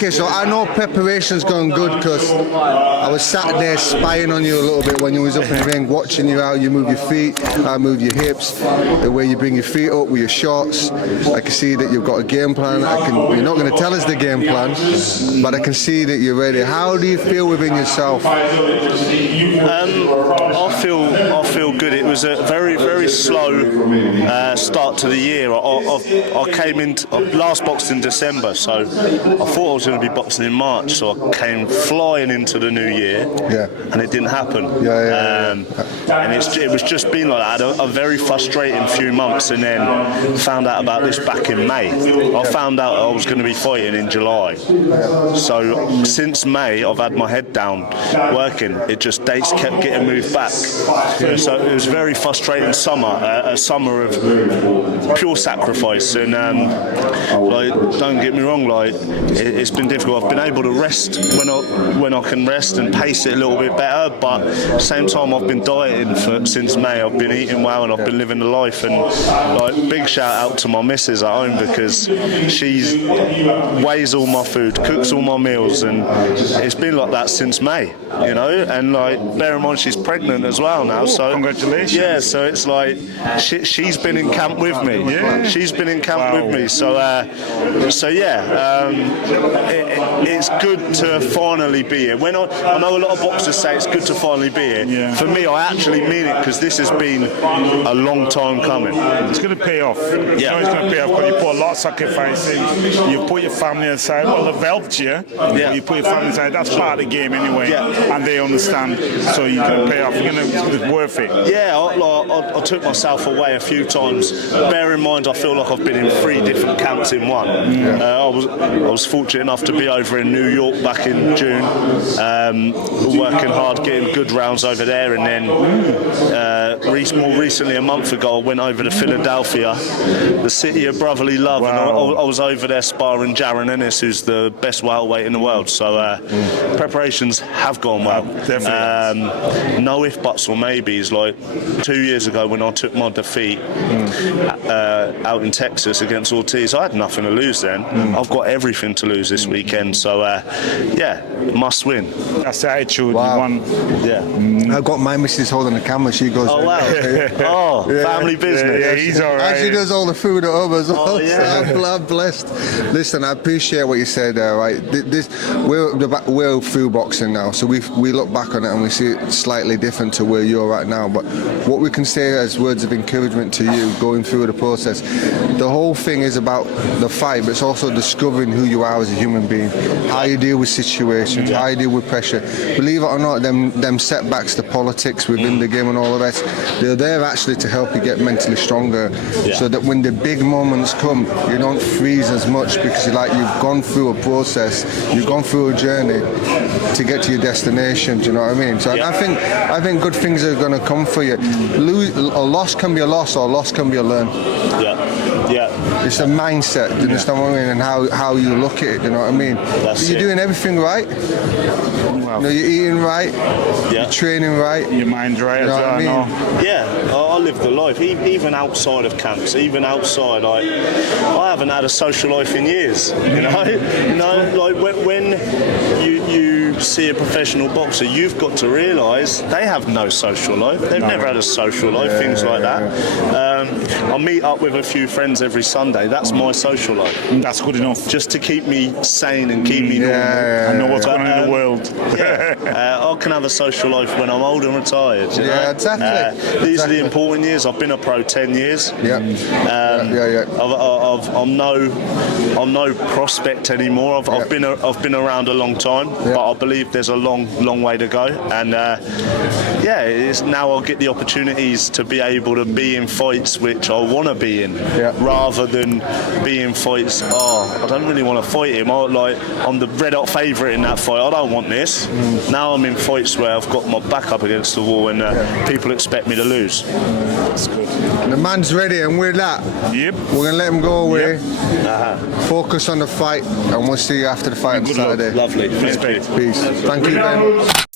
Okay, so I know preparation's gone good because I was sat there spying on you a little bit when you was up in the ring, watching you how you move your feet, how you move your hips, the way you bring your feet up with your shots. I can see that you've got a game plan. You're not going to tell us the game plan, but I can see that you're ready. How do you feel within yourself? I feel good. It was a very, very slow start to the year. I came in, last boxed in December, so I thought I was going to be boxing in March, so I came flying into the new year, and it didn't happen. And it was just been like that. I had a very frustrating few months, and then found out about this back in May. I found out I was going to be fighting in July. So since May, I've had my head down working. It just dates kept getting moved back. So it was a very frustrating summer, a summer of pure sacrifice. And like, don't get me wrong, like it's been difficult. I've been able to rest when I can rest and pace it a little bit better. But at the same time, I've been dieting since May. I've been eating well and I've been living the life. And like, big shout out to my missus at home because she weighs all my food, cooks all my meals, and it's been like that since May, you know. And like, bear in mind she's pregnant as well now. So congratulations. Yeah, so it's like she's been in camp with me. Yeah. She's been in camp with me. So it's good to finally be here. When I know a lot of boxers say it's good to finally be here. Yeah. For me, I actually mean it because this has been a long time coming. It's going to pay off. Yeah. You know it's going to pay off because you put a lot of sacrifice in. You put your family aside. Well, they've helped you. Yeah. You put your family aside. That's part of the game anyway. Yeah. And they understand. So you're going to pay off. It's worth it. Yeah, I took myself away a few times. Bear in mind, I feel like I've been in 3 different camps in one. I was fortunate enough to be over in New York back in June, working hard, getting good rounds over there, and then more recently, a month ago, I went over to Philadelphia, the city of brotherly love, and I was over there sparring Jaron Ennis, who's the best welterweight in the world. So preparations have gone well. Definitely. No if, buts or maybes. Like 2 years ago when I took my defeat out in Texas against Ortiz, I had nothing to lose then. I've got everything to lose this weekend. So must win. That's the attitude. Wow. You won. Yeah. I've got my missus holding the camera. She goes, oh wow. Family business. Yeah, he's all right. And she does all the food at home as well. Yeah. So I'm blessed. Listen, I appreciate what you said there, right? We're through boxing now, so we look back on it and we see it slightly different to where you're at now. But what we can say as words of encouragement to you going through the process, the whole thing is about the fight, but it's also discovering who you are as a human being, how you deal with situations, how you deal with pressure. Believe it or not, them setbacks, the politics within the game and all the rest, they're there actually to help you get mentally stronger, so that when the big moments come, you don't freeze as much because you've gone through a process, you've gone through a journey to get to your destination. Do you know what I mean? So I think good things are going to come for you. A loss can be a loss, or a loss can be a learn. Yeah. It's a mindset, do you understand what I mean? And how you look at it, you know what I mean? You're doing everything right. You know, you're eating right, you're training right. Your mind's right, you know as what I mean? Yeah, I live the life, even outside of camps, even outside. I haven't had a social life in years, you know? Like when you see a professional boxer, you've got to realise they have no social life. They've never had a social life, things like that. I meet up with a few friends every Sunday. That's my social life. That's good enough. Just to keep me sane and keep me normal. I know what's going on in the world. I can have a social life when I'm old and retired. You know? Exactly. These are the important years. I've been a pro 10 years. I'm no prospect anymore. I've been around a long time, but I believe there's a long way to go. And it's now I'll get the opportunities to be able to be in fights which I want to be in, rather than be in fights. I don't really want to fight him. I'm the red hot favourite in that fight. I don't want this. Now I'm in fights where I've got my back up against the wall and people expect me to lose. That's good. The man's ready, and with that, we're going to let him go away. Focus on the fight, and we'll see you after the fight on Saturday. Lovely. Peace. Thank you, Ben.